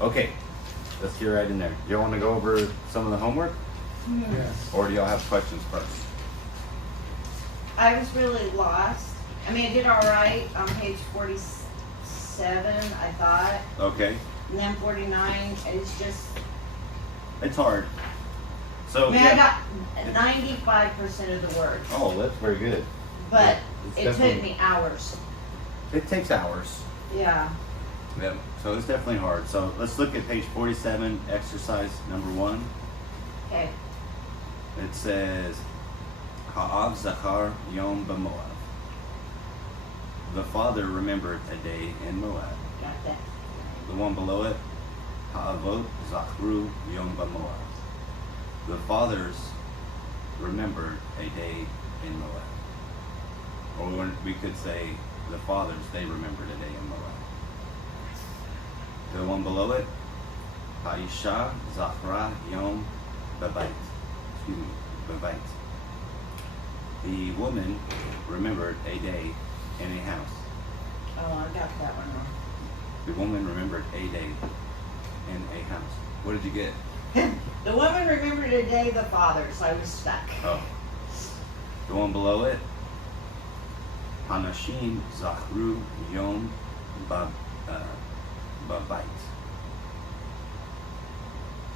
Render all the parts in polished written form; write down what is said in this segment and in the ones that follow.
Okay, let's get right in there. Do y'all want to go over some of the homework? Yes. Or do y'all have questions first? I was really lost. I mean, I did all right on page 47, I thought. Okay, And then 49, it's just, it's hard. So, I mean, I got 95% of the words. Oh, that's very good. But It's it took definitely- me hours. It takes hours. Yeah. Yep. So it's definitely hard. So let's look at page 47, exercise number 1. Okay. It says, Ha'av Zachar Yom B'Moab. The father remembered a day in Moab. Got that. The one below it, Ha'avot Zachru Yom B'Moab. The fathers remembered a day in Moab. Or we could say, the fathers, they remembered a day in Moab. The one below it, Ha'isha Zachra Yom B'Bait. Excuse me, B'Bait. The woman remembered a day in a house. Oh, I got that one wrong. The woman remembered a day in a house. What did you get? The woman remembered a day the father, so I was stuck. Oh. The one below it, Hanashim Zachru Yom B'Bait.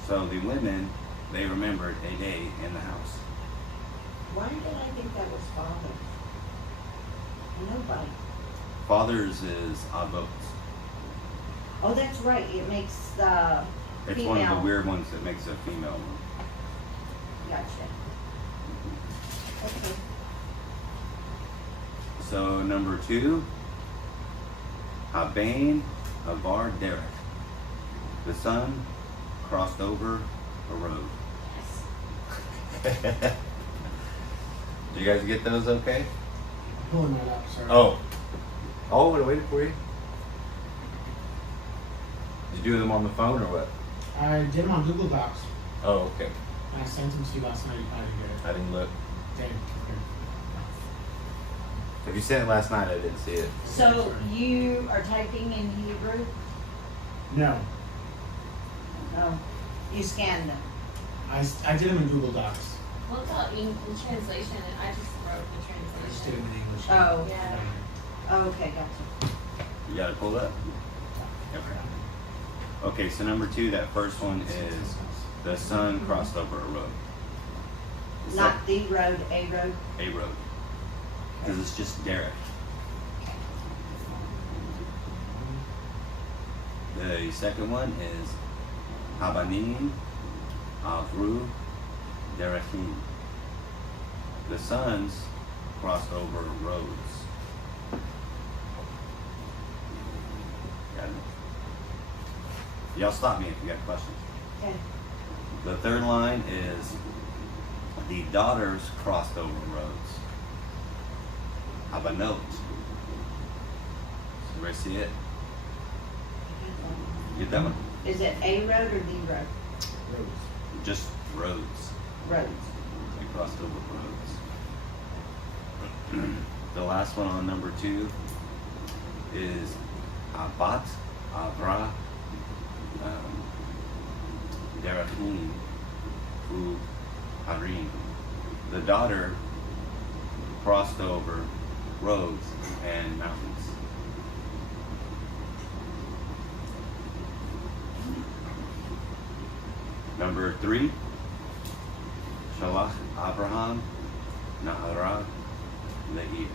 So the women, they remembered a day in the house. Why did I think that was father? Nobody. Fathers is Avot. Oh, that's right. It makes the It's female. one of the weird ones that makes a female one. Gotcha. Okay. So number 2, Habain Avar Derek. The son crossed over a road. Yes. Did you guys get those okay? Pulling that up, sorry. Oh, I would have waited for you. Did you do them on the phone or what? I did them on Google Docs. Oh, okay. And I sent them to you last night. You probably didn't get it. I didn't look. Okay. If you sent it last night, I didn't see it. So you are typing in Hebrew? No. No. You scanned them. I did them in Google Docs. Well, it's all in translation, and I just wrote the I just did them translation. in English. Oh. Yeah. Oh, okay, gotcha. You got it pulled up? Okay, so number 2, that first one is the son crossed over a road. The Not the road, a road. A road. Because it's just Derek. The second one is Habanim Avru Derechim. The sons crossed over roads. Got it? Y'all stop me if you got questions. Okay. The third line is the daughters crossed over roads. Habanot. Everybody see it? Get that one? Is it a road or the road? Roads. Just roads. Roads. They crossed over roads. The last one on number 2 is Abat Avra Derachim U Harim. The daughter crossed over roads and mountains. Number 3, Shalach Abraham Nahara Leir.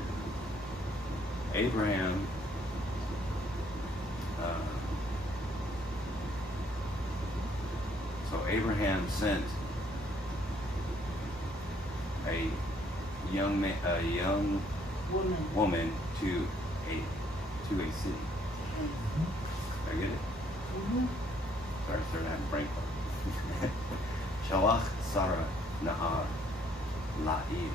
Abraham so Abraham sent a young woman to a city. I get it. Mm-hmm. Sorry, starting to have a brain fart. Shalach Sarah Nahar La'ir.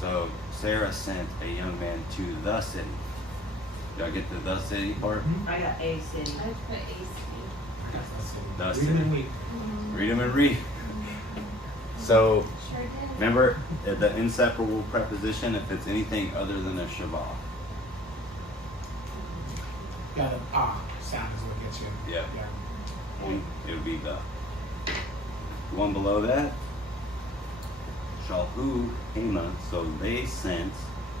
So Sarah sent a young man to the city. Did I get to the city part? I got a city. I just put AC. The Read them city. in week. Read them and read. So Sure did. remember the inseparable preposition if it's anything other than a shabbat. Got it. Ah. sound is what gets you. Yeah. Yeah. And it would be the one below that. Shalhu Hema, so they sent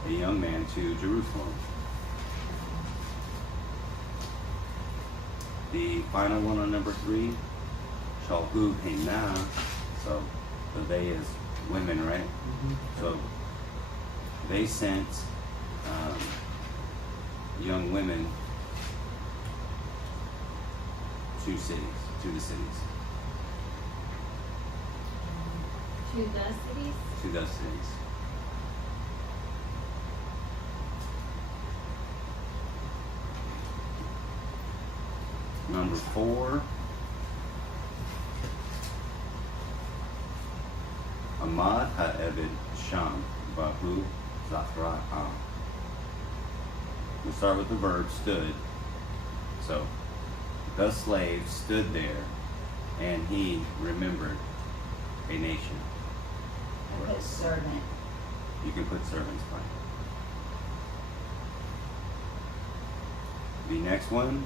a young man to Jerusalem. The final one on number 3, Shalhu Hema, so the they is women, right? So they sent young women to the cities. To the cities? To those cities. Number 4, Ahmad Ha'ebed Sham Bahu Zachra'am. We start with the verb stood. So, the slave stood there, and he remembered a nation. I put servant. You can put servants fine. The next one,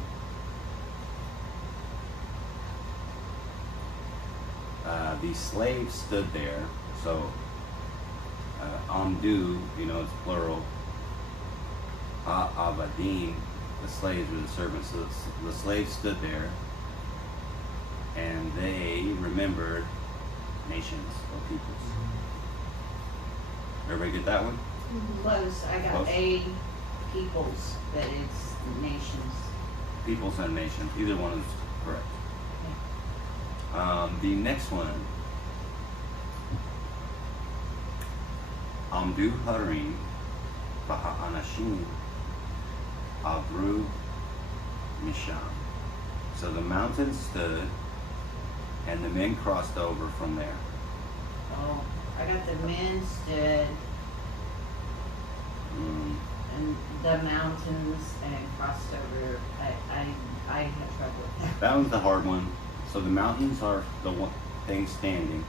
the slave stood there. So, Amdu, it's plural. Avadim, the slaves or the servants. So the slaves stood there, and they remembered nations or peoples. Everybody get that one? Close. I got Close. a peoples, but it's nations. Peoples and nations. Either one is correct. The next one. Amdu Harim Anashim Avru Misham. So the mountain stood, and the men crossed over from there. Oh, I got the men stood Mm, and the mountains and crossed over. I had trouble with that. that one's the hard one. So the mountains are the one thing standing.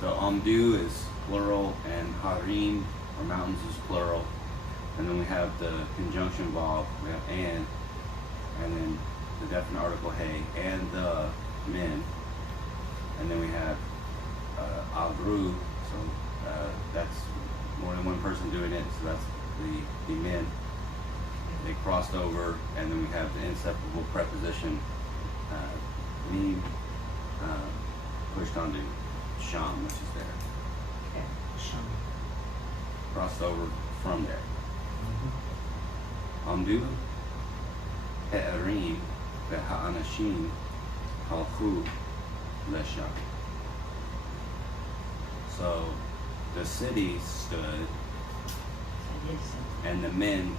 So Amdu is plural, and Harim, or mountains, is plural. And then we have the conjunction verb, we have and then the definite article hey, and the men. And then we have Avru, so that's more than one person doing it, so that's the men. They crossed over, and then we have the inseparable preposition mim pushed onto sham, which is there. Okay. Shum. Crossed over from there. Amdu He'arim Ve'ha'anashim Halchu Lesham. So the city stood, I did some. and the men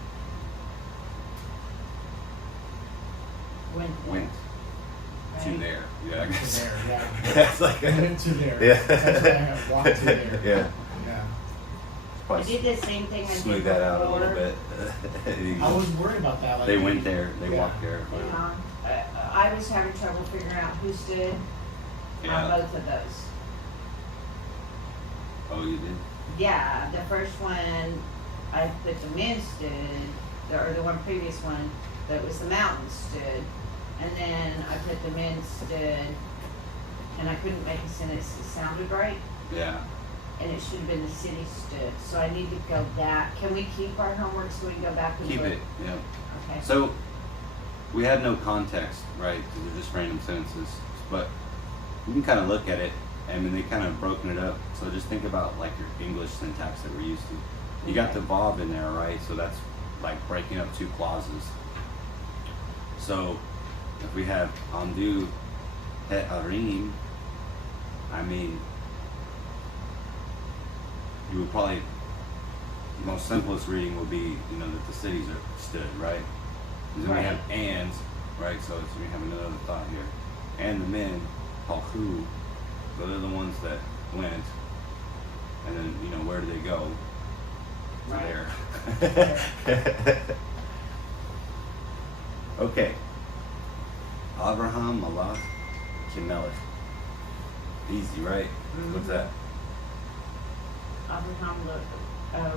went to Right. there. Yeah, I To guess. there, yeah. That's like I went to there. Yeah. That's why I have walked to there. Yeah. Yeah. I Probably did the same thing I did smooth that out a before. little bit. I was worried about that. Like, They went there. They Yeah. walked there. I was having trouble figuring out who stood Yeah. on both of those. Oh, you did? Yeah, the first one, I put the men stood, or the one previous one, that was the mountains stood. And then I put the men stood, and I couldn't make a sentence that sounded right, Yeah. and it should have been the city stood. So I need to go back. Can we keep our homework so we can go back and Keep look? it. Yeah. Okay. So we had no context, right? Because they're just random sentences. But you can kind of look at it, and then they kind of broken it up. So just think about like your English syntax that we're used to. You got the verb in there, right? So that's like breaking up two clauses. So if we have Amdu He'arim, I mean, you would probably, the most simplest reading would be, that the cities are stood, right? And then we Right. have and, right? So we have another thought here. And the men, Halchu, so they're the ones that went. And then, where do they go? To Right. there. Okay. Abraham Malach Kimelech. Easy, right? What's that? Abraham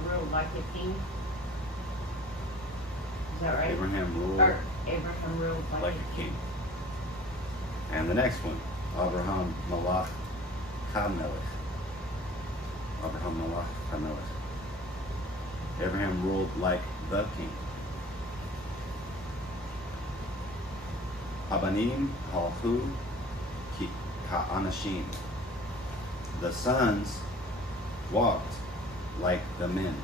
ruled like a king. Is that right? Abraham ruled. Or Abraham ruled like a king. And the next one, Abraham Malach HaMelech. Abraham Malach HaMelech. Abraham ruled like the king. Abanim halhu ka'anashim. The sons walked like the men.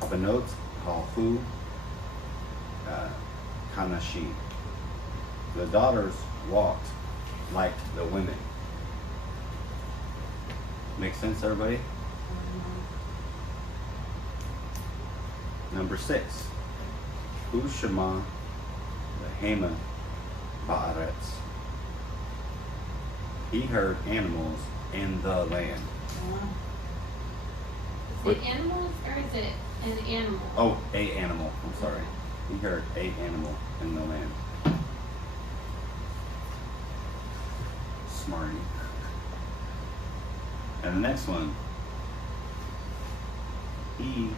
Abanot halhu kanashim. The daughters walked like the women. Make sense, everybody? Number 6. Ushama Haman Ba'aretz. He heard animals in the land. Is it animals or is it an animal? Oh, a animal. I'm sorry. He heard a animal in the land. Smarty. And the next one. He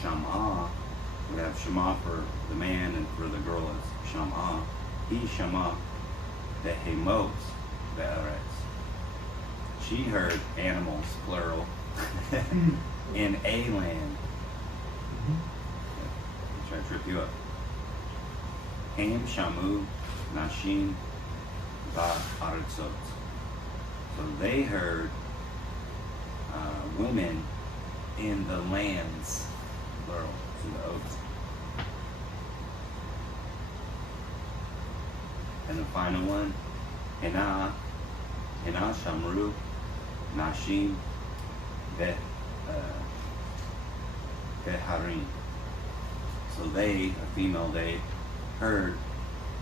Shama. We have Shema for the man and for the girl is Shama. He Shama Behemot Be'aretz. She heard animals, plural, in a land. Try to trip you up. Ham Shamu Nashim Ba'aretzot. So they heard women in the lands, plural, in the oaths. And the final one, Hena Shamru Nashim Beharim. So they, a female, they heard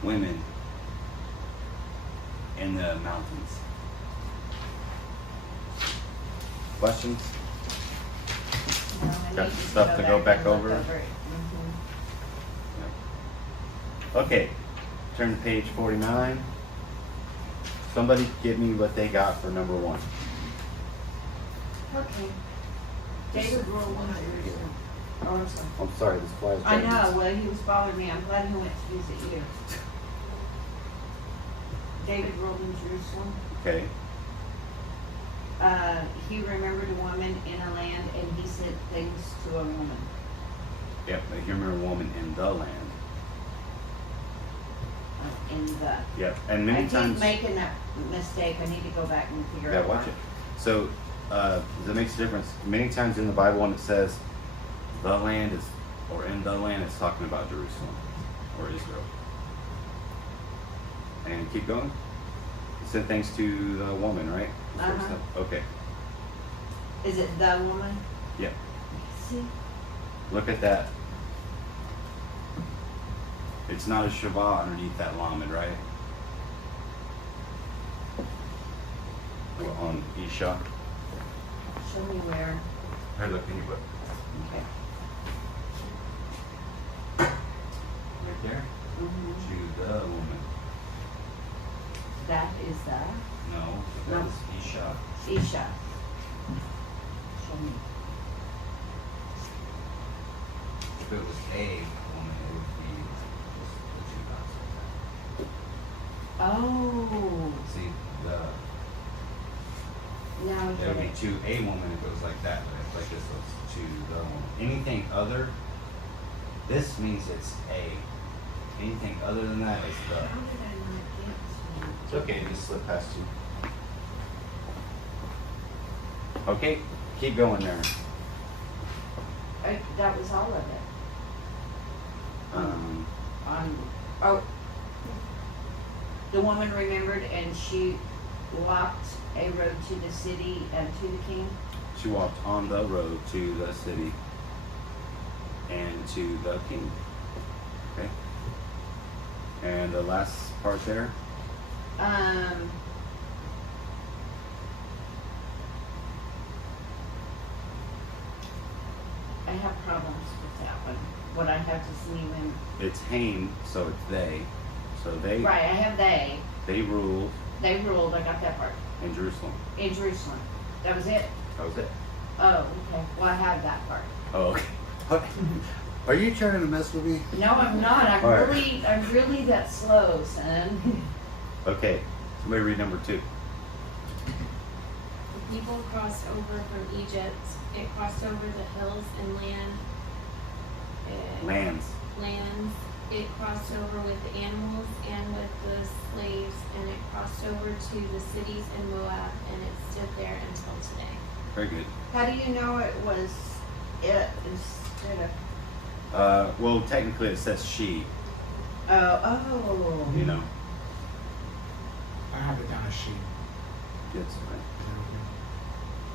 women in the mountains. Questions? Got some stuff to go back over? Okay, turn to page 49. Somebody give me what they got for number 1. Okay. David ruled in Jerusalem. Oh, I'm sorry. I'm sorry, this flies. I know, well, he was bothering me. I'm glad he went to visit you. David ruled in Jerusalem. Okay. He remembered a woman in a land, and he said things to a woman. Yep, but you remember a woman in the land. In the. Yep, and many I times. keep making that mistake. I need to go back and figure Yeah, out. watch it. So, that makes a difference. Many times in the Bible, when it says the land is, or in the land, it's talking about Jerusalem or Israel. And keep going. He said thanks to the woman, right? Uh-huh. Okay. Is it the woman? Yep. See? Look at that. It's not a Shabbat underneath that lamed, right? On Isha. Show me where. Here, look in your book. Okay. Right there. Mm-hmm. To the woman. That is the No, No. that's Isha. Isha. Show me. If it was a woman, it would be just the two dots. Oh. See, Now I it get would be it. to a woman if it was like that, but if like this was to the woman. Anything other, this means it's a. Anything other than that is the. How did I not get to? It's okay, just slip past you. Okay, keep going there. That was all of it. Oh, the woman remembered, and she walked a road to the city and to the king. She walked on the road to the city and to the king. Okay. And the last part there. I have problems with that one. What I have to see when. It's Haim, so it's they. So they Right, I have they. they ruled They ruled. I got that part. in Jerusalem. In Jerusalem. That was it. That was it. Oh, okay. Well, I have that part. Oh, okay. Are you trying to mess with me? No, I'm not. All right. I'm really that slow, son. Okay. Somebody read number 2. The people crossed over from Egypt. It crossed over the hills and Lands. lands. It crossed over with the animals and with the slaves, and it crossed over to the cities in Moab, and it stood there until today. Very good. How do you know it was it instead of? Well, technically it says she. Oh. You know. I have it down as she. Yes.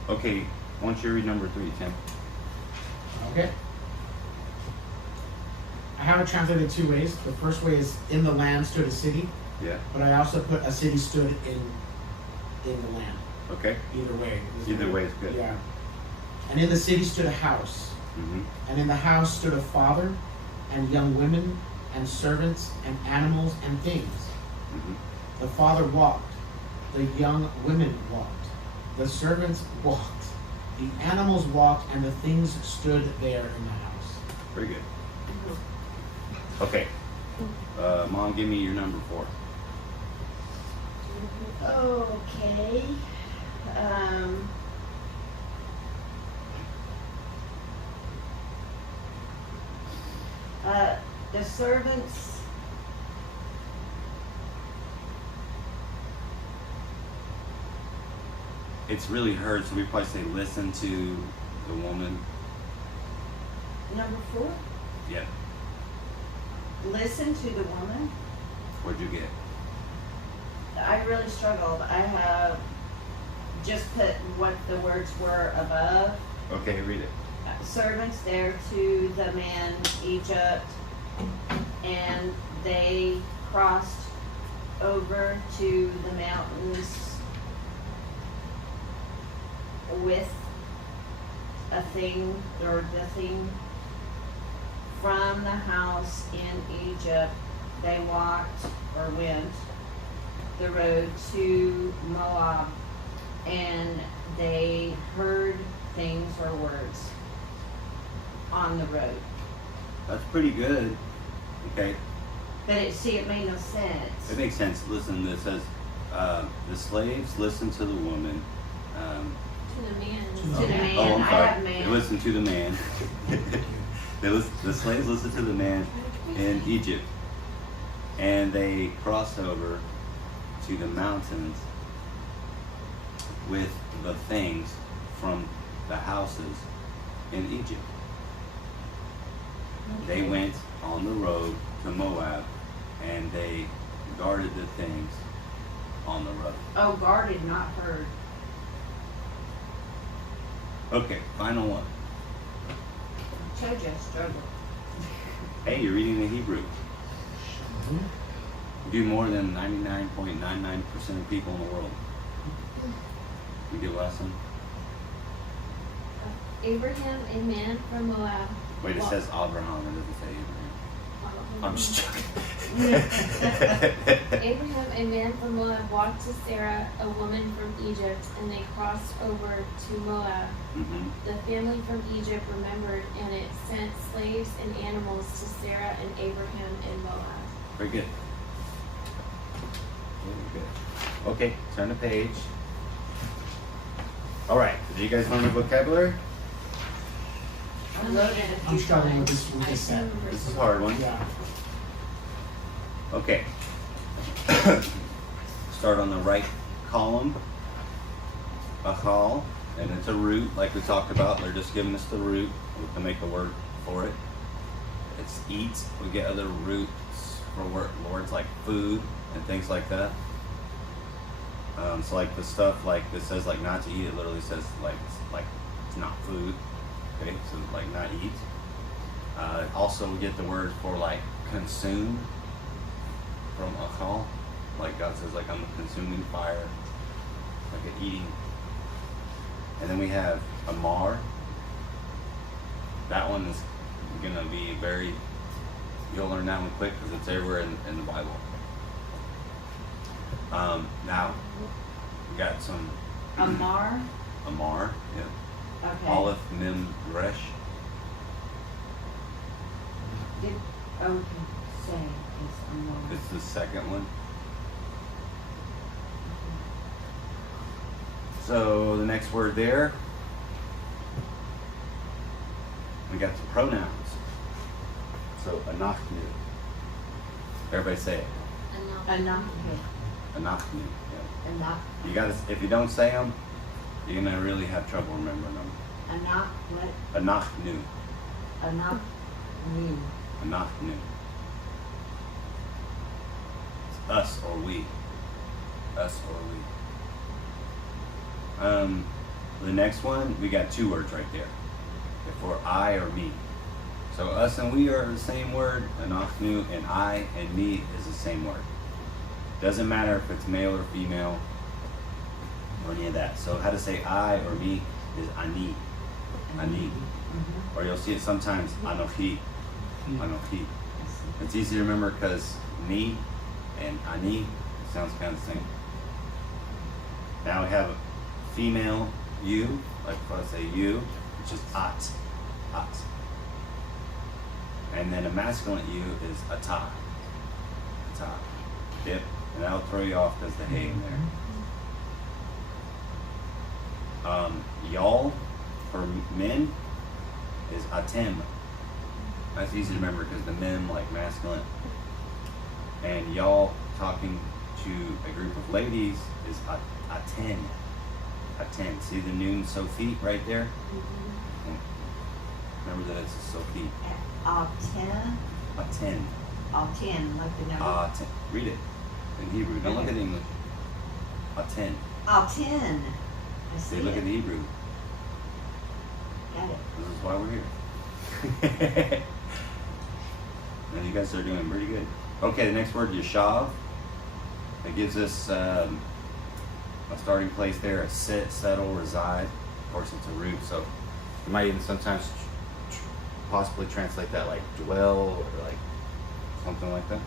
Okay. Why don't you read number 3, Tim? Okay. I have it translated 2 ways. The first way is in the land stood a city, Yeah. but I also put a city stood in the land. Okay. Either way. Either way is good. Yeah. And in the city stood a house, Mm-hmm. and in the house stood a father, and young women, and servants, and animals, and things. Mm-hmm. The father walked, the young women walked, the servants walked, the animals walked, and the things stood there in the house. Very good. Okay. Mom, give me your number 4. Okay. The servants. It's really heard, so we probably say listen to the woman. Number 4. Yeah. Listen to the woman. What'd you get? I really struggled. I have just put what the words were above. Okay, read it. Servants there to the man Egypt, and they crossed over to the mountains with a thing, or the thing from the house in Egypt. They walked or went the road to Moab, and they heard things or words on the road. That's pretty good. Okay. But it made no sense. It makes sense. Listen, it says the slaves listen to the woman. To the man. To the man. Oh, I'm I sorry. have man. They listen to the man. The slaves listen to the man in Egypt, and they crossed over to the mountains with the things from the houses in Egypt. They went on the road to Moab, and they guarded the things on the road. Oh, guarded, not heard. Okay, final one. Told you I struggled. Hey, you're reading the Hebrew. You do more than 99.99% of people in the world. You get lesson? Abraham, a man from Moab. Wait, it walked- says Abraham, it doesn't say Abraham. I'm just joking. Abraham, a man from Moab, walked to Sarah, a woman from Egypt, and they crossed over to Moab. Mm-hmm. The family from Egypt remembered, and it sent slaves and animals to Sarah and Abraham in Moab. Very good. Very good. Okay, turn the page. All right, did you guys learn the vocabulary? I wrote it a few I'm struggling with times. this set. This is a hard one. Yeah. Okay. Start on the right column. Achal, and it's a root, like we talked about. They're just giving us the root to make a word for it. It's eat. We get other roots for words like food and things like that. So like the stuff like this says like not to eat. It literally says like it's not food. Okay, so like not eat. Also we get the word for like consume from achal. Like God says like I'm a consuming fire, like an eating. And then we have amar. That one is gonna be very, you'll learn that one quick because it's everywhere in the Bible. Now we got some Amar. amar, yeah. Okay. Aleph Mem Resh. Okay, say is Amora. It's the second one. So the next word there, we got the pronouns. So anachnu. Everybody say it. Anach. Anachnu. Yeah. Anach. You gotta. If you don't say them, you're gonna really have trouble remembering them. Anach. What? Anachnu. Anach. New. Anachnu. It's us or we. Us or we. The next one, we got two words right there. For I or me. So us and we are the same word, anachnu, and I and me is the same word. Doesn't matter if it's male or female or any of that. So how to say I or me is ani. Ani. Or you'll see it sometimes, anochi. Anochi. It's easy to remember because me and ani sounds kind of the same. Now we have female you, like if I say you, which is at. At. And then a masculine you is ata. Ata. Yep. And that'll throw you off because the hay in there. Y'all for men is atem. That's easy to remember because the men like masculine. And y'all talking to a group of ladies is aten. Aten. See the noon Sophie right there? Remember that it's a Sophie. Alten. Aten. Alten, like the number. Aten. Read it in Hebrew. Don't look at the English. Aten. Alten. I see See, look it. at the Hebrew. Got it. This is why we're here. And you guys are doing pretty good. Okay, the next word, yeshav. It gives us a starting place there, a sit, settle, reside. Of course, it's a root, so you might even sometimes possibly translate that like dwell or like something like that.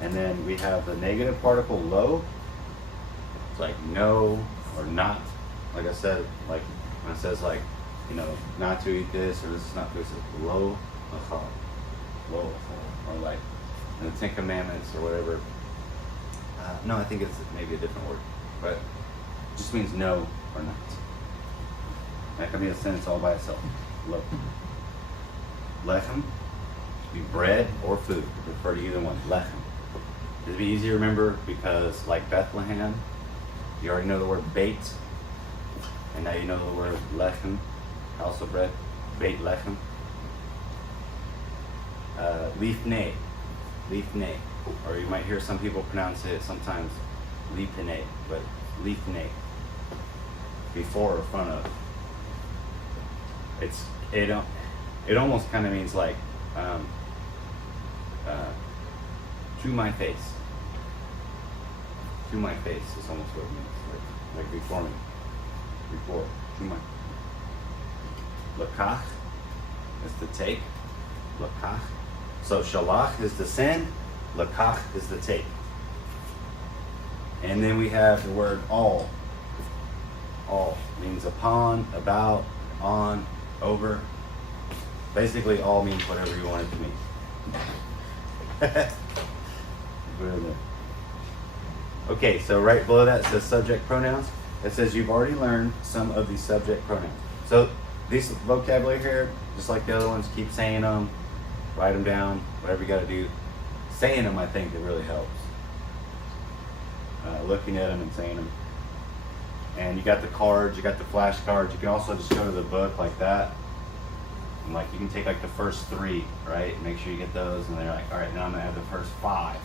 And then we have the negative particle lo. It's like no or not. Like I said, like when it says like, you know, not to eat this or this is not this, it's lo achal. Lo achal. Or like in the Ten Commandments or whatever. No, I think it's maybe a different word. But it just means no or not. That can be a sentence all by itself. Lo. Lechem, be bread or food. Refer to either one. Lechem. It'd be easy to remember because, like Bethlehem, you already know the word bait, and now you know the word lechem, also bread. Beit lechem. Lifnei, lifnei, or you might hear some people pronounce it sometimes lifnei, but lifnei, before or front of. It almost kind of means like to my face. To my face is almost what it means. Like before me. Before. To my. Lakach is to take. Lakach. So shalach is to send. Lakach is to take. And then we have the word all. All means upon, about, on, over. Basically, all means whatever you want it to mean. Put it in there. Okay, so right below that says subject pronouns. It says you've already learned some of these subject pronouns. So these vocabulary here, just like the other ones, keep saying them, write them down, whatever you got to do. Saying them, I think, it really helps. Looking at them and saying them. And you got the cards, you got the flashcards. You can also just go to the book like that. And like you can take like the first 3, right? Make sure you get those, and they're like, all right, now I'm gonna add the first 5.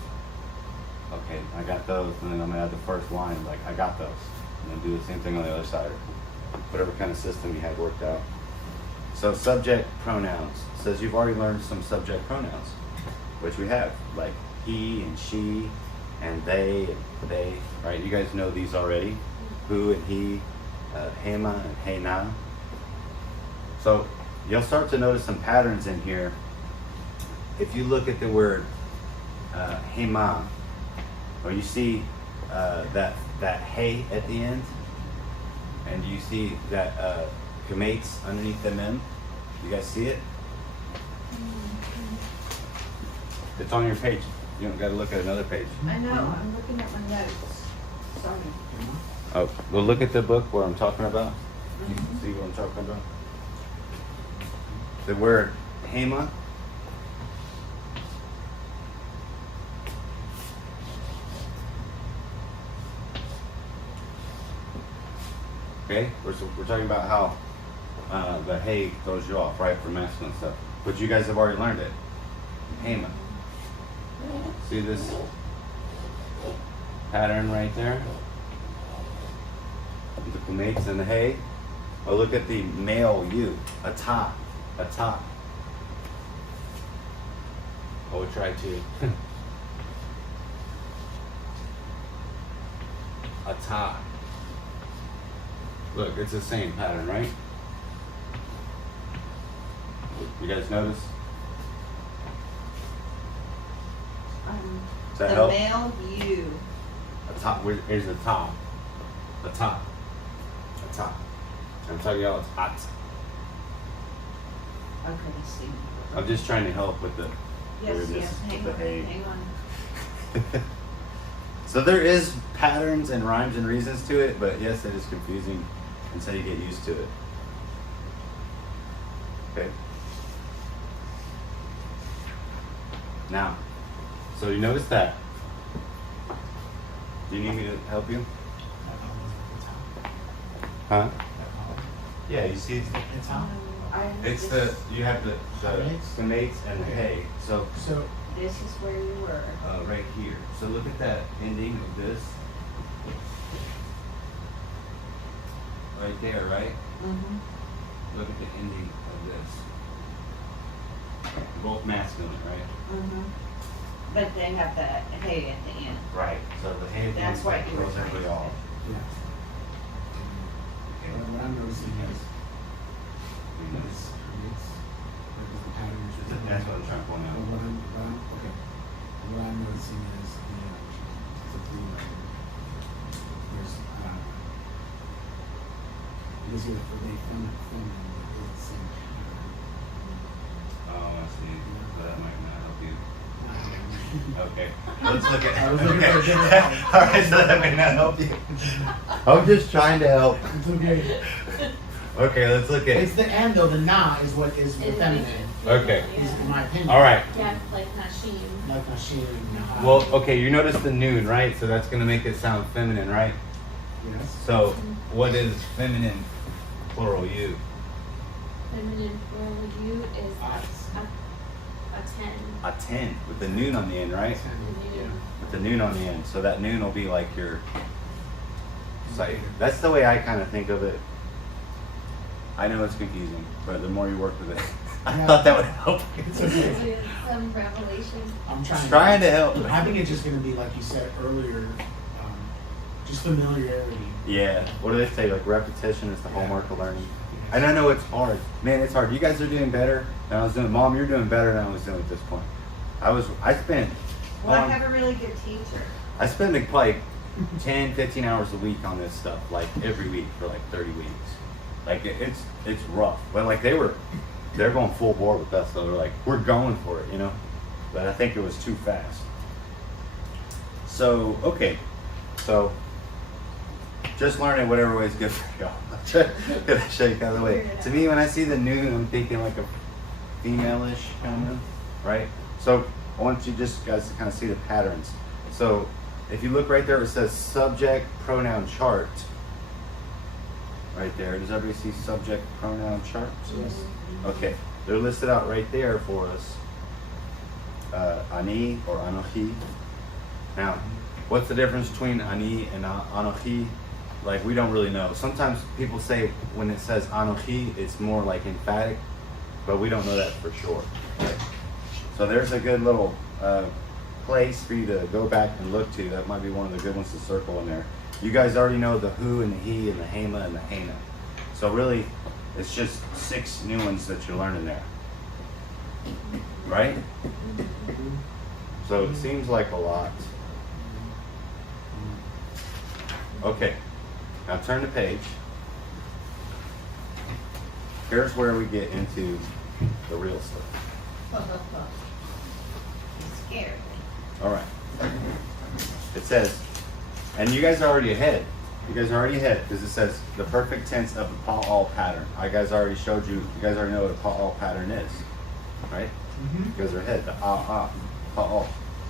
Okay, I got those, and then I'm gonna add the first line. Like I got those, and then do the same thing on the other side, or whatever kind of system you had worked out. So subject pronouns says you've already learned some subject pronouns, which we have, like he and she, and they and they. Right? You guys know these already. Who and he, hema and hena. So you'll start to notice some patterns in here. If you look at the word hema, or you see that hey at the end, and you see that kamates underneath the mem. You guys see it? It's on your page. You don't gotta look at another page. I know, I'm looking at my notes. Sorry. Oh, well, look at the book where I'm talking about. You can see what I'm talking about. The word Hema. Okay, we're talking about how the hay throws you off, right, for masculine stuff. But you guys have already learned it. Hema. See this pattern right there? The gametes and the hay. Oh, look at the male you. A top. A top. Oh, we'll try to. A top. Look, it's the same pattern, right? You guys notice? Does that The help? male you. A top. Here's a top. A top. A top. I'm telling y'all, it's hot. Okay, see. I'm just trying to help with the Yes, weirdness yes, hang of the on, hay. hang on. So there is patterns and rhymes and reasons to it, but yes, it is confusing until you get used to it. Okay. Now, so you notice that. Do you need me to help you? Huh? Yeah, you see, It's how? it's the you have the Gametes? gametes and the hay. So So, This is where you were. right here. So look at that ending of this. Right there, right? Mm-hmm. Look at the ending of this. Both masculine, right? Mm-hmm. But they have the hay at the end. Right. So the hay at the That's end what you were throws trying to everybody say. off. yeah. What I'm noticing is, is the pattern you're talking That's about. what I'm trying to point But out. okay. What I'm noticing is the blue right here. There's, you see that for they film it, it's the same pattern. Oh, I see. But that might not help you. Um, Okay. Let's look at. I was looking for a different pattern. All right, so that may not help you. I'm just trying to help. It's okay. Okay, let's look at. It's the end though, the na is what is the feminine, Okay. is in my opinion. All right. Yeah, like Nashim. Like Nashim, Naha. Well, okay, you notice the noon, right? So that's gonna make it sound feminine, right? Yes. So, what is feminine plural you? Feminine plural you is Eyes. a 10. A 10 with the noon on the end, right? Yeah. With the noon on the end. So that noon will be like your. It's like, that's the way I kind of think of it. I know it's confusing, but the more you work with it, I Yeah. thought that would help. It's okay. Some revelation. I'm trying. Trying to help. I think it's just gonna be like you said earlier, just familiarity. Yeah. What do they say? Like repetition is the hallmark of learning. Yes. And I know it's hard. Man, it's hard. You guys are doing better than I was doing. Mom, you're doing better than I was doing at this point. I spent. Well, I Mom, have a really good teacher. I spend like probably 10, 15 hours a week on this stuff, like every week for like 30 weeks. Like it's rough. But like they're going full bore with us, so they're like, we're going for it, you know? But I think it was too fast. So, okay. So just learning whatever way is good for y'all. Gonna show you kind of the way. To me, when I see the noon, I'm thinking like a female-ish kind of, right? So I want you just guys to kind of see the patterns. So if you look right there, it says subject pronoun chart. Right there. Does everybody see subject pronoun chart? Yes. Okay. They're listed out right there for us. Ani or Anochi. Now, what's the difference between Ani and Anochi? Like, we don't really know. Sometimes people say when it says Anochi, it's more like emphatic, but we don't know that for sure. Right? So there's a good little place for you to go back and look to. That might be one of the good ones to circle in there. You guys already know the who and the he and the hema and the hena. So really, it's just 6 new ones that you're learning there. Right? So it seems like a lot. Okay, now turn the page. Here's where we get into the real stuff. It's All right. It says, and you guys are already ahead. You guys are already ahead because it says the perfect tense of a pa'al pattern. I guys already showed you. You guys already know what a pa'al pattern is, right? Mm-hmm. You guys are ahead. The pa'al.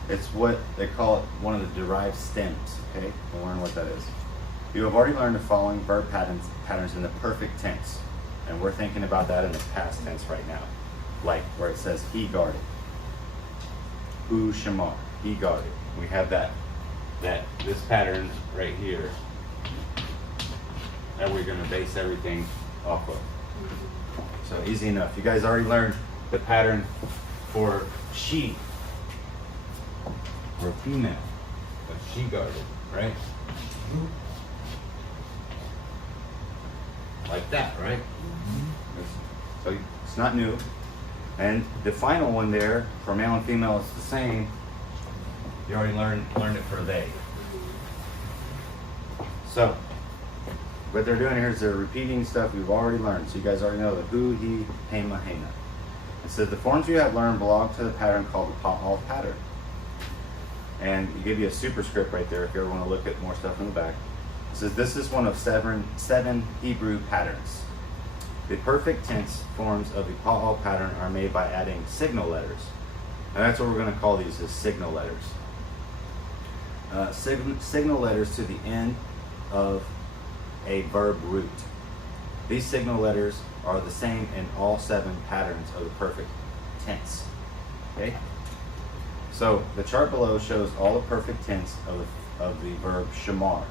It's what they call it, one of the derived stems. Okay, we'll learn what that is. You have already learned the following verb patterns in the perfect tense, and we're thinking about that in the past tense right now, like where it says he guarded. Hu shamar, he guarded. We have that this pattern right here that we're going to base everything off of. So easy enough. You guys already learned the pattern for she, or female, but she guarded, right? Like that, right? So it's not new. And the final one there, for male and female, it's the same. You already learned it for they. So, what they're doing here is they're repeating stuff we've already learned. So you guys already know the who, he, hema, hena. It says the forms you have learned belong to the pattern called the pa'al pattern. And you give you a superscript right there if you ever want to look at more stuff in the back. It says this is one of seven Hebrew patterns. The perfect tense forms of the pa'al pattern are made by adding signal letters. And that's what we're going to call these, as signal letters. Signal letters to the end of a verb root. These signal letters are the same in all 7 patterns of the perfect tense. Okay? So the chart below shows all the perfect tense of the verb shamar.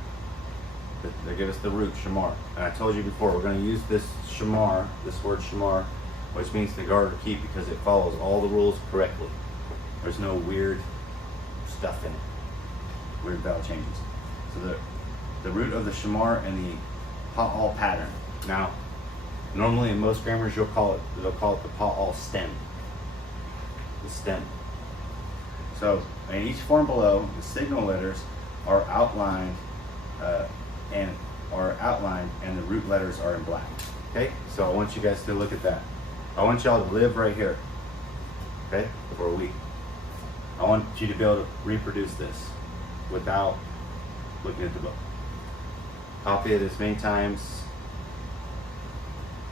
They give us the root shamar. And I told you before, we're going to use this shamar, this word shamar, which means to guard or keep, because it follows all the rules correctly. There's no weird stuff in it. Weird vowel changes. So the root of the shamar and the pa'al pattern. Now, normally in most grammars they'll call it the pa'al stem. The stem. So in each form below, the signal letters are outlined and the root letters are in black. Okay? So I want you guys to look at that. I want y'all to live right here. Okay? For a week. I want you to be able to reproduce this without looking at the book. Copy it as many times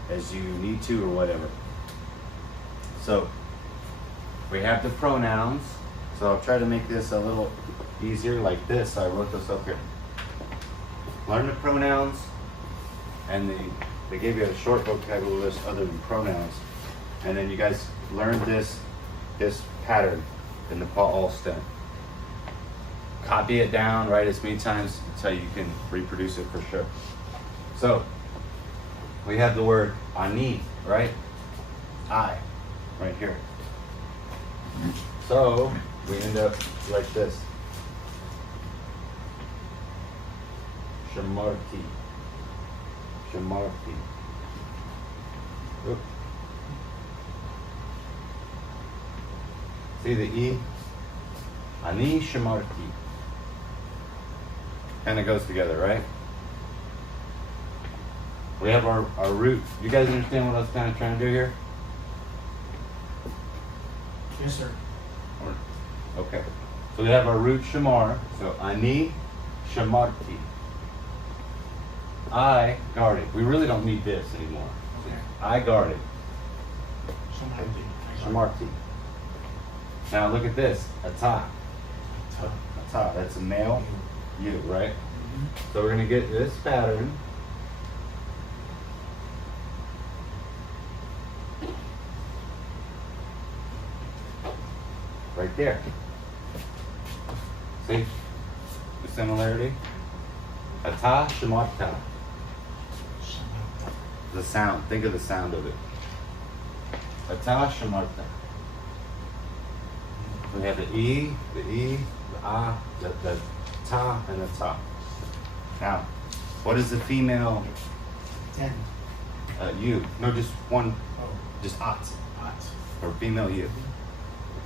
as you need to or whatever. So we have the pronouns. So I'll try to make this a little easier like this. I wrote this up here. Learn the pronouns, and they gave you a short vocabulary list other than pronouns. And then you guys learn this pattern in the pa'al stem. Copy it down, write as many times until you can reproduce it for sure. So we have the word ani, right? I, right here. So we end up like this. Shamarti. Shamarti. Oop. See the E? Ani shamarti. Kind of goes together, right? We have our root. You guys understand what I was kind of trying to do here? Yes, sir. Okay. So we have our root shamar. So ani shamarti. I guarded. We really don't need this anymore. Okay. I guarded. Shamarti. Shamarti. Now look at this. Ata. Ata. That's a male. You, right? Mm-hmm. So we're going to get this pattern. Right there. See the similarity? Ata shamarta. The sound. Think of the sound of it. Ata shamarta. We have the E, the A, the ta, and the ta. Now, what is the female 10. you? No, just one, Oh, just at, hot. or female you.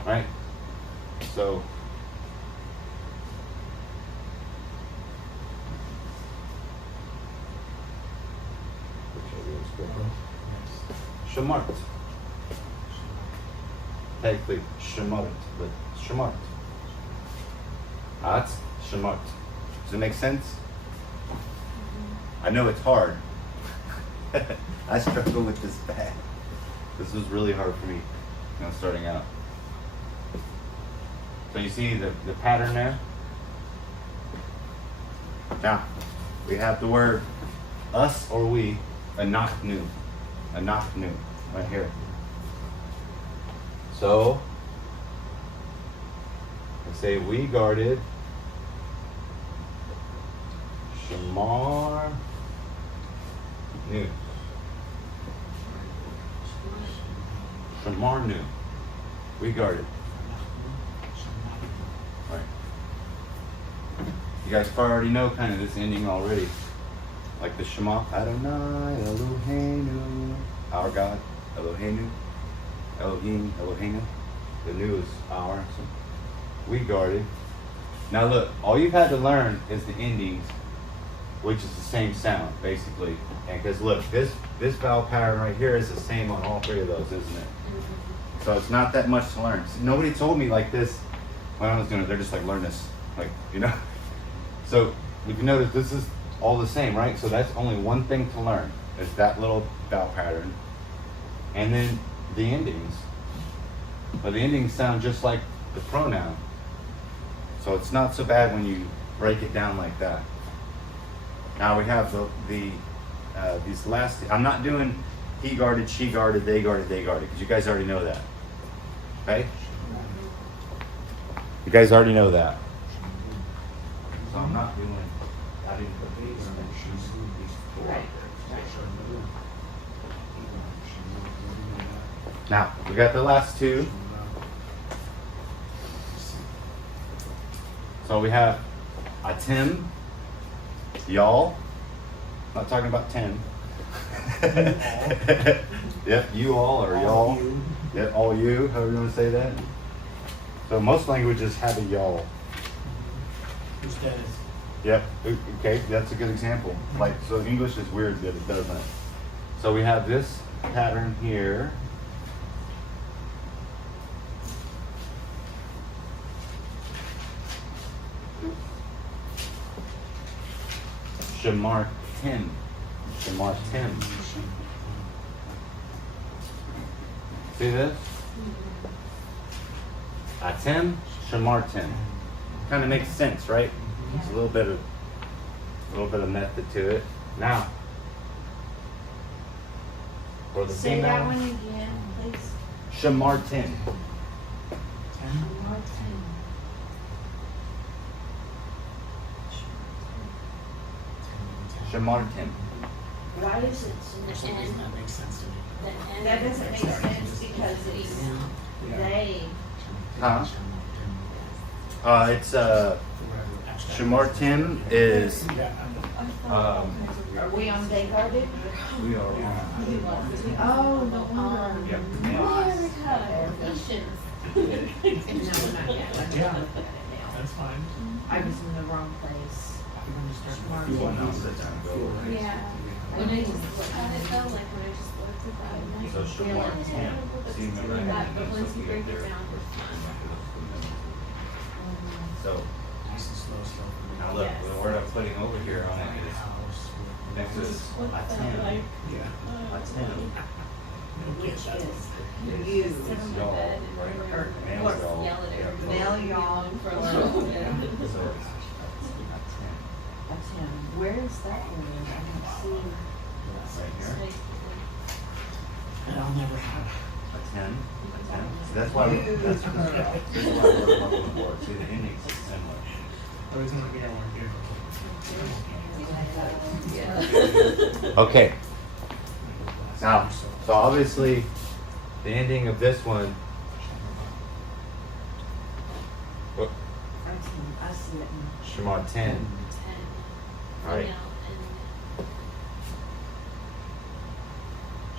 Right? So, shamart. Technically, shamart, but shamart. That's Shemart. Does it make sense? I know it's hard. I struggle with this bad. This was really hard for me, starting out. So you see the pattern there? Now, we have the word us or we, anachnu, right here. So, let's say we guarded Shamar Nu. Shamar Nu. We guarded. Right. You guys already know kind of this ending already. Like the Shema, Adonai Eloheinu, our God, Eloheinu, Elohim, Eloheinu. The Nu is our, so we guarded. Now look, all you've had to learn is the endings, which is the same sound, basically. And because look, this vowel pattern right here is the same on all three of those, isn't it? So it's not that much to learn. See, nobody told me like this when I was doing it. They're just like, learn this, like, So you can notice this is all the same, right? So that's only one thing to learn, is that little vowel pattern. And then the endings. But the endings sound just like the pronoun. So it's not so bad when you break it down like that. Now we have these last, I'm not doing he guarded, she guarded, they guarded, because you guys already know that. Okay? You guys already know that. So I'm not doing, I didn't put these. Right. Now, we got the last two. So we have Atim, y'all. Not talking about 10. Yep, you all or y'all. Yep, all you, however you want to say that. So most languages have a y'all. Who's that? Yep, okay, that's a good example. Like, so English is weird that it doesn't. So we have this pattern here. Shamar Tim. Shamar Tim. See this? Atem, Shamar Tim. Kind of makes sense, right? It's a little bit of method to it. Now, for the Say that female, one again, please. Shamar Tim. Shamar Tim. Why is it For some reason that makes sense to me. The end That of doesn't the make start. sense because it's they. Huh? It's Shamar Tim is Are we on they guarded? we are Oh, no wonder. Yep. Patience. No, not yet. Yeah. That's fine. I was in the wrong place. Yeah. When I just looked at it though, like when I just looked at that, I'm like, So Shamar Tim. See, remember I had but to once you break there. it down, it's fine. So Nice and slow. now look, the word I'm putting over here on it is House. next to this What's that Atem. like? Yeah. Atem. Which is Just you. sit on my Y'all, bed and right? or Male what, y'all. yell at Yeah. everybody. Male y'all. For a little. Yeah. So it's Atem. That's him. Where is that one? I don't see. Right here. And I'll never have. Atem. Atem. See, that's why that's why we're on the board. See, the endings is similar. I was gonna get one here. Okay. Now, so obviously, the ending of this one. Oh, I see it. Shamar 10. All right.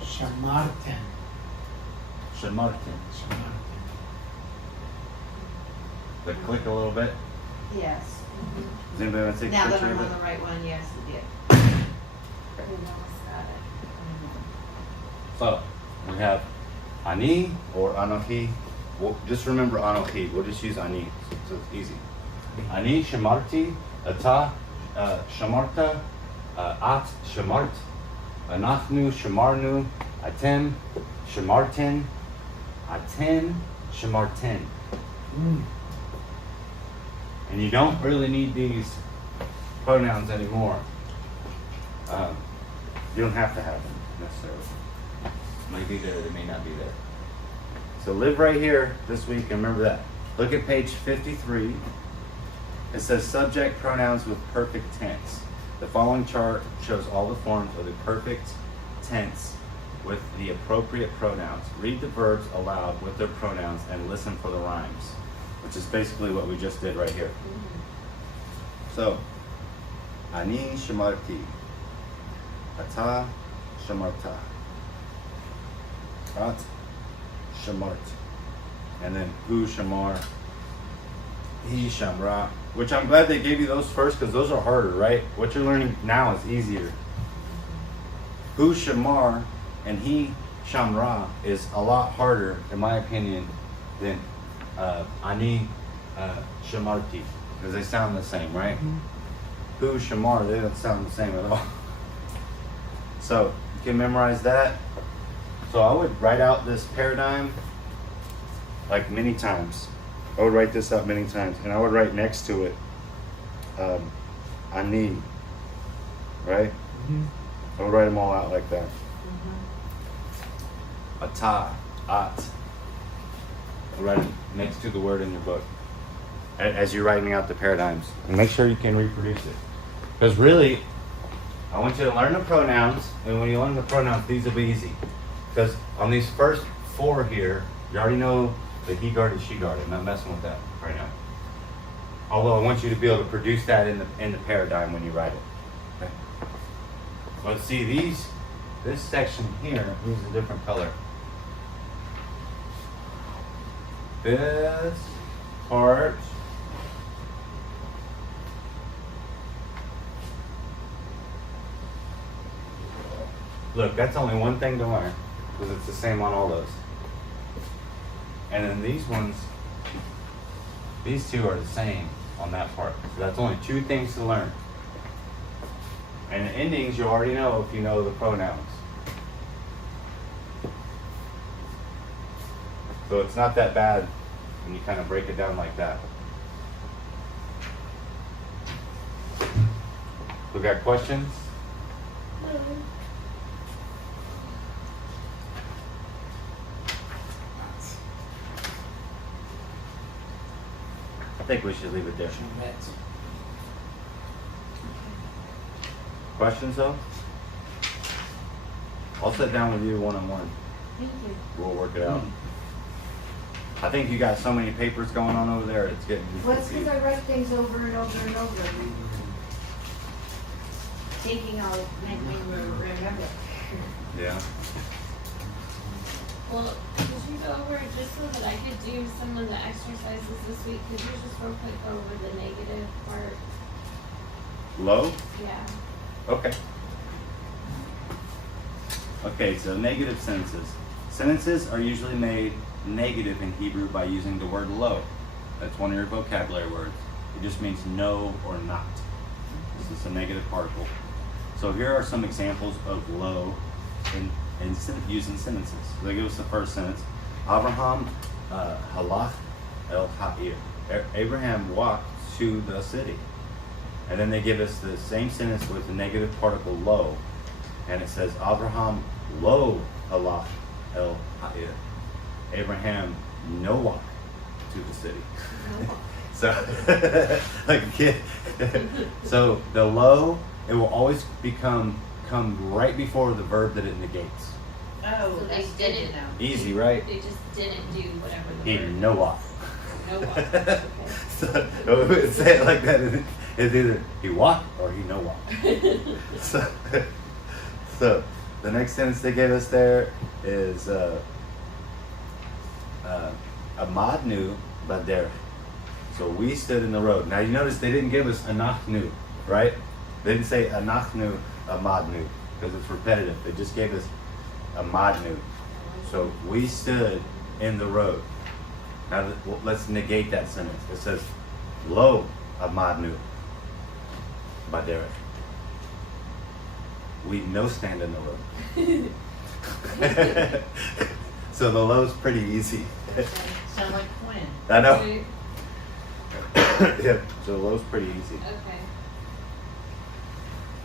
Shamarten. Shamar 10. But click a little bit. Yes. Does anybody want to take a Now that picture I'm of on it? the right one, yes, it did. So, we have Ani or Anochi. Well, just remember Anochi. We'll just use Ani, so it's easy. Ani shamarti, ata shamarta, at shamart, anachnu shamarnu, atem shamartin, aten shamartin. And you don't really need these pronouns anymore. You don't have to have them necessarily. May be there, they may not be there. So live right here this week and remember that. Look at page 53. It says subject pronouns with perfect tense. The following chart shows all the forms of the perfect tense with the appropriate pronouns. Read the verbs aloud with their pronouns and listen for the rhymes, which is basically what we just did right here. So, ani shamarti, ata shamarta, at shamart, and then hu shamar, he shamra, which I'm glad they gave you those first because those are harder, right? What you're learning now is easier. Hu shamar and he shamra is a lot harder, in my opinion, than ani shamarti, because they sound the same, right? Hu shamar, they don't sound the same at all. So you can memorize that. So I would write out this paradigm like many times. I would write this out many times, and I would write next to it ani, right? I would write them all out like that. Ata, at. I write it next to the word in your book as you're writing out the paradigms. And make sure you can reproduce it. Because really, I want you to learn the pronouns, and when you learn the pronouns, these will be easy. Because on these first 4 here, you already know the he guarded, she guarded. I'm not messing with that right now. Although I want you to be able to produce that in the paradigm when you write it. Okay? Let's see this section here is a different color. This part look, that's only one thing to learn because it's the same on all those. And then these ones, these two are the same on that part. So that's only 2 things to learn. And the endings you already know if you know the pronouns. So it's not that bad when you kind of break it down like that. We got questions? I think we should leave it there. Questions though? I'll sit down with you one-on-one. Thank you. We'll work it out. I think you got so many papers going on over there, it's getting Well, it's because confusing. I write things over and over and over. Thinking I'll make me remember. Yeah. Well, could you go over it just so that I could do some of the exercises this week? Could you just real quick go over the negative part? Low? Yeah. Okay. Okay, so negative sentences. Sentences are usually made negative in Hebrew by using the word lo. That's one of your vocabulary words. It just means no or not. This is a negative particle. So here are some examples of lo using sentences. They give us the first sentence. Abraham halach el ha'ir. Abraham walked to the city. And then they give us the same sentence with the negative particle lo. And it says Abraham lo halach el ha'ir. Abraham no walk to the city. So, like a kid. So the lo, it will always come right before the verb that it negates. Oh, So they that's good to didn't- know. Easy, right? They just didn't do whatever the He word no was. walk. No walk. Okay. So say it like that. It's either he walk or he no walk. So the next sentence they gave us there is Amadnu baderech. So we stood in the road. Now you notice they didn't give us anachnu, right? They didn't say anachnu amadnu because it's repetitive. They just gave us amadnu. So we stood in the road. Now let's negate that sentence. It says lo Amadnu by Derek. We no stand in the low. So the low's pretty easy. Sound like Quinn. I know. Okay. Yeah, so the low's pretty easy. Okay.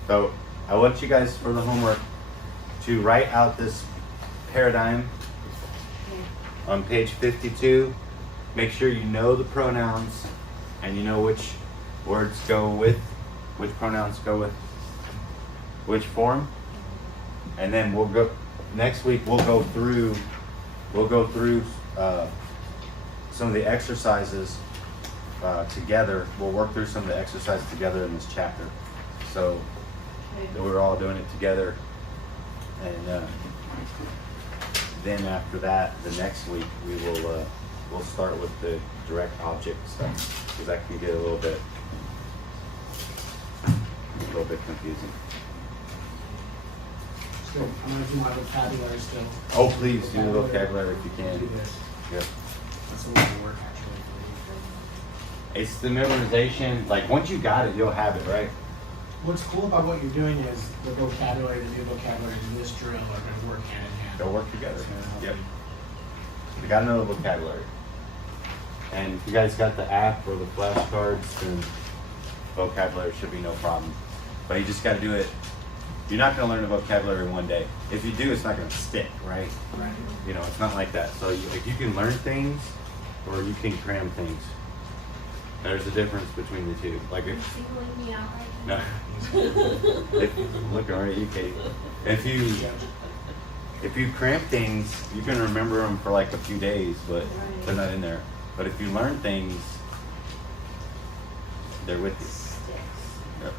So I want you guys for the homework to write out this paradigm on page 52. Make sure you know the pronouns and you know which words go with, which pronouns go with which form. And then we'll go, next week we'll go through some of the exercises together. We'll work through some of the exercises together in this chapter. So that we're all doing it together. And then after that, the next week we will we'll start with the direct object stuff, because that can get a little bit confusing. Still, I'm gonna do my vocabulary still. Oh, please do the vocabulary if you Do can. this. Yep. That's a lot of work actually for It's the memorization. Like once you got it, you'll have it, right? you. What's cool about what you're doing is the vocabulary, the new vocabulary, and this drill are gonna work hand in hand. They'll work together. It's gonna help Yep. you. We gotta know the vocabulary. And if you guys got the app or the flashcards, then vocabulary should be no problem. But you just gotta do it. You're not gonna learn the vocabulary in one day. If you do, it's not gonna stick, right? Right. You know, it's not like that. So like you can learn things or you can cram things. There's a difference between the two. Like Is if, he singling me out right no, now? look alright, you Kate. If you cramp things, you can remember them for like a few days, but they're not in there. But if you learn things, they're with you. Yep.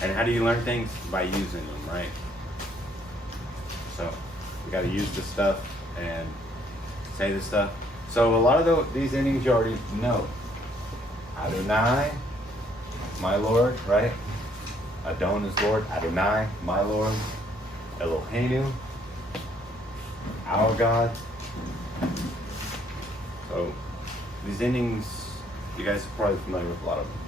And how do you learn things? By using them, right? So we got to use the stuff and say the stuff. So a lot of these endings you already know. Adonai, my Lord, right? Adon is Lord. Adonai, my Lord. Eloheinu, our God. So these endings, you guys are probably familiar with a lot of them.